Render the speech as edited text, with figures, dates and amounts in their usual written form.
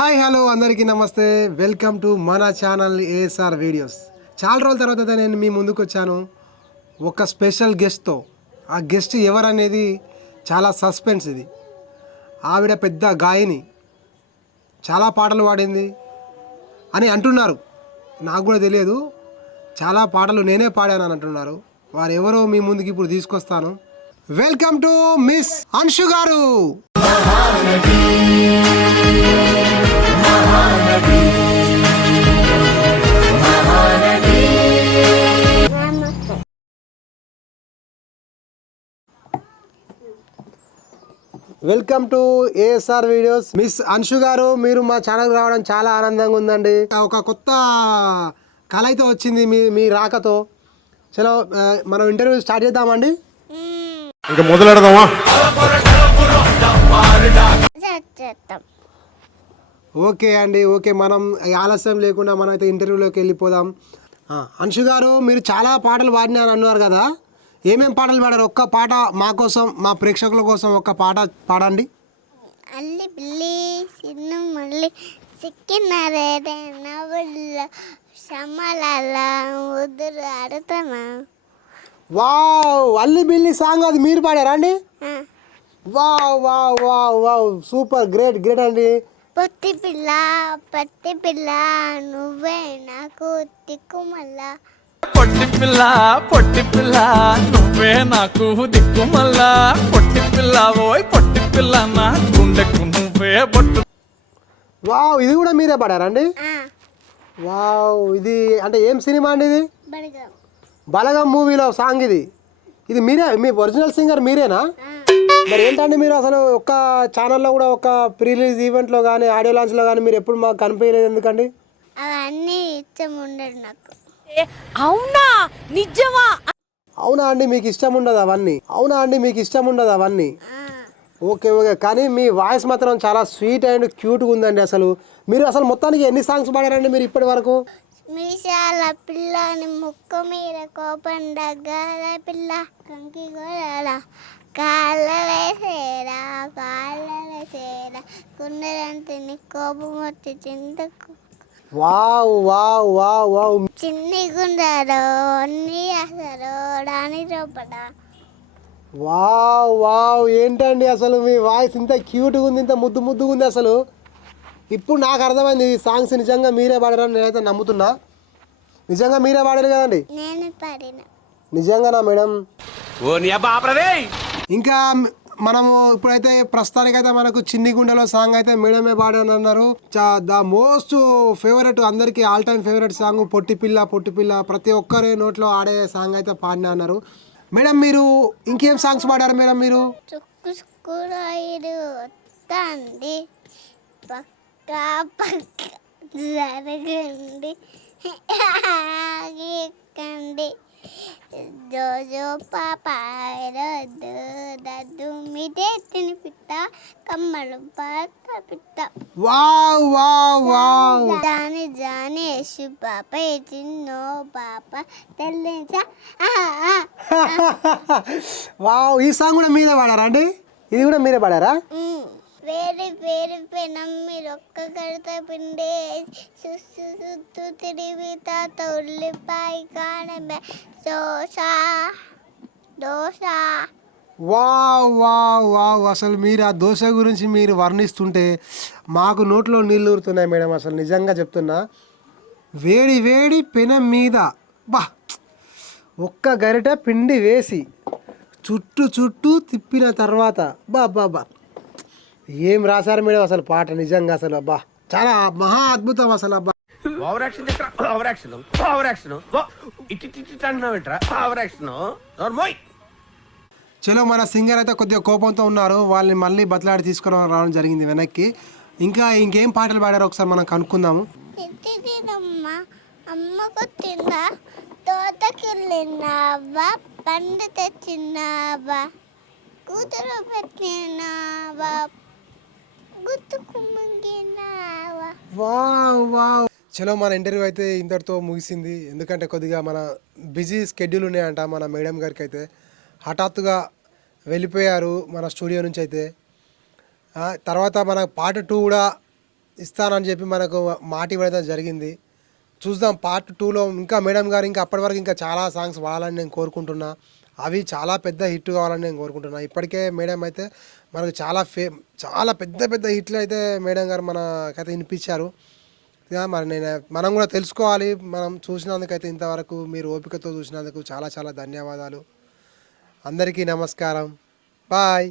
Hi hello అందరికీ నమస్తే. Welcome to మన ఛానల్ ఏఎస్ఆర్ వీడియోస్. చాలా రోజుల తర్వాత నేను మీ ముందుకు వచ్చాను ఒక స్పెషల్ గెస్ట్తో. ఆ గెస్ట్ ఎవరనేది చాలా సస్పెన్స్. ఇది ఆవిడ పెద్ద గాయని, చాలా పాటలు పాడింది అని అంటున్నారు. నాకు కూడా తెలియదు, చాలా పాటలు నేనే పాడాను అని అంటున్నారు. వారు ఎవరో మీ ముందుకు ఇప్పుడు తీసుకొస్తాను. వెల్కమ్ టు మిస్ అంశు గారు. Welcome to ASR videos. Miss Anshu గారు, మీరు మా ఛానల్ రావడం చాలా ఆనందంగా ఉందండి. ఒక కొత్త కళ అయితే వచ్చింది మీ రాకతో. చలో మనం ఇంటర్వ్యూ స్టార్ట్ చేద్దామండి. ఇంకా మొదలెడదామా? ఓకే అండి, ఓకే. మనం ఆలస్యం లేకుండా మనం అయితే ఇంటర్వ్యూలోకి వెళ్ళిపోదాం. అంశు గారు, మీరు చాలా పాటలు పాడినారు అన్నారు కదా, ఏమేం పాటలు పాడారు? ఒక్క పాట మా కోసం, మా ప్రేక్షకుల కోసం ఒక్క పాట పాడండి. అల్లి బిల్లి చిన్న మళ్ళీ చిక్కినారే సమలాల ఉదురు ఆడుతామా. వావ్, అల్లి బిల్లి సాంగ్ అది మీరు పాడారా అండి? Wow wow wow wow, super, great great అండి. పొత్తి పిల్ల నువ్వే నాకు దిక్కుమల్లా. పొట్టి పిల్ల నువ్వే నాకు దిక్కుమల్లా. పొట్టి పిల్ల ఓయ్ పొట్టి పిల్ల నా గుండెకు నువ్వే బొట్టు. వావ్, ఇది కూడా మీరే పాడారండి? వావ్, ఇది అంటే ఏం సినిమా అండి ఇది? బలగం మూవీలో సాంగ్ ఇది. ఇది మీరే, మీ ఒరిజినల్ సింగర్ మీరేనా? మరి ఏంటండి మీరు అసలు ఒక్క ఛానల్లో కూడా ఒక ప్రీ రిలీజ్ ఈవెంట్లో కానీ ఆడియో లాంచ్లో కానీ మీరు ఎప్పుడు మాకు కనిపించలేదు ఎందుకండి? అవన్నీ ఇష్టం ఉండదు నాకు. అవునా, నిజమా? అవునా అండి, మీకు ఇష్టం ఉండదు అవన్నీ? అవునా అండి, మీకు ఇష్టం ఉండదు అవన్నీ? ఓకే ఓకే, కానీ మీ వాయిస్ మాత్రం చాలా స్వీట్ అండ్ క్యూట్గా ఉందండి. మీరు అసలు మొత్తానికి ఎన్ని సాంగ్స్ పాడారండి మీరు ఇప్పటి వరకు? మీసాల పిల్లని ముక్కు మీద కోపం దగ్గర పిల్ల కంకి గోడ కాళ్ళవేసేరా కుండరంతిని కోపం వచ్చి చింతకు. వావ్ వావ్ వావ్ వావ్, చిన్ని గుండెలో అన్ని అసలు రాని చూపడ. వావ్ వావ్, ఏంటండి అసలు మీ వాయిస్ ఇంత క్యూట్గా ఉంది, ఇంత ముద్దు ముద్దుగా ఉంది. అసలు ఇప్పుడు నాకు అర్థమైంది, ఈ సాంగ్స్ నిజంగా మీరే పాడారని నేనైతే నమ్ముతున్నా. నిజంగా మీరే పాడారు కదండి? నేను పాడిన. నిజంగానా మేడం? ఇంకా మనము ఇప్పుడైతే ప్రస్తుతానికైతే మనకు చిన్ని గుండెలో సాంగ్ అయితే మేడమే పాడాను అన్నారు. ద మోస్ట్ ఫేవరెట్, అందరికీ ఆల్ టైమ్ ఫేవరెట్ సాంగ్ పొట్టి పిల్ల, ప్రతి ఒక్కరి నోట్లో ఆడే సాంగ్ అయితే పాడినా అన్నారు. మేడం, మీరు ఇంకేం సాంగ్స్ పాడారు మేడం? మీరు చుక్కు చుక్కురాయిడు వస్తుంది పక్క జరగండి ఆగండి జోజో పాపాయరొద్దు దద్దు మీదే తిని పిట్ట కమ్మలు పాత పిట్ట. Wow wow wow, Johnny Yashu పాప చిన్నో పాప తెల్లించా. వావ్, ఈ సాంగ్ కూడా మీరే పాడారా అండి? ఇది కూడా మీరే పాడారా? వేరు పెనం మీరు ఒక్క కడత పిండే సుత్తు తిరిగి తాత ఉల్లిపాయ కానమే దోశ. వావ్ వావ్ వావ్, అసలు మీరు ఆ దోశ గురించి మీరు వర్ణిస్తుంటే మాకు నోట్లో నీళ్ళు ఊరుతున్నాయి మేడం. అసలు నిజంగా చెప్తున్నా, వేడి వేడి పెనం మీద బా ఒక్క గరిట పిండి వేసి చుట్టూ తిప్పిన తర్వాత బా ఏం రాశారు మేడం అసలు పాట. నిజంగా అసలు అబ్బా, చాలా మహా అద్భుతం అసలు. అబ్బా, చలో మన సింగర్ అయితే కొద్దిగా కోపంతో ఉన్నారు, వాళ్ళని మళ్ళీ బతలాడి తీసుకుని రావడం జరిగింది వెనక్కి. ఇంకేం పాటలు పాడారో ఒకసారి మనం కనుక్కుందాము. అమ్మకు తిన్నా తోటకెళ్ళినావా పండు తెచ్చినావా కూతురు పెట్టినావా గుర్తుకుమ్మినావా. వావ్ వావ్, చలో మన ఇంటర్వ్యూ అయితే ఇంతటితో ముగిసింది. ఎందుకంటే కొద్దిగా మన బిజీ స్కెడ్యూల్ ఉన్నాయంట మన మేడం గారికి. అయితే హఠాత్తుగా వెళ్ళిపోయారు మన స్టూడియో నుంచి. అయితే తర్వాత మన పార్ట్ 2 కూడా ఇస్తానని చెప్పి మనకు మాట ఇవ్వడం జరిగింది. చూద్దాం పార్ట్ 2లో ఇంకా మేడం గారు ఇంకా అప్పటి వరకు ఇంకా చాలా సాంగ్స్ వాడాలని నేను కోరుకుంటున్నా. అవి చాలా పెద్ద హిట్ కావాలని నేను కోరుకుంటున్నా. ఇప్పటికే మేడం అయితే మనకు చాలా పెద్ద పెద్ద హిట్లు అయితే మేడం గారు మనకైతే వినిపించారు. మరి మనం కూడా తెలుసుకోవాలి. మనం చూసినందుకైతే ఇంతవరకు మీరు ఓపికతో చూసినందుకు చాలా చాలా ధన్యవాదాలు. అందరికీ నమస్కారం. బాయ్.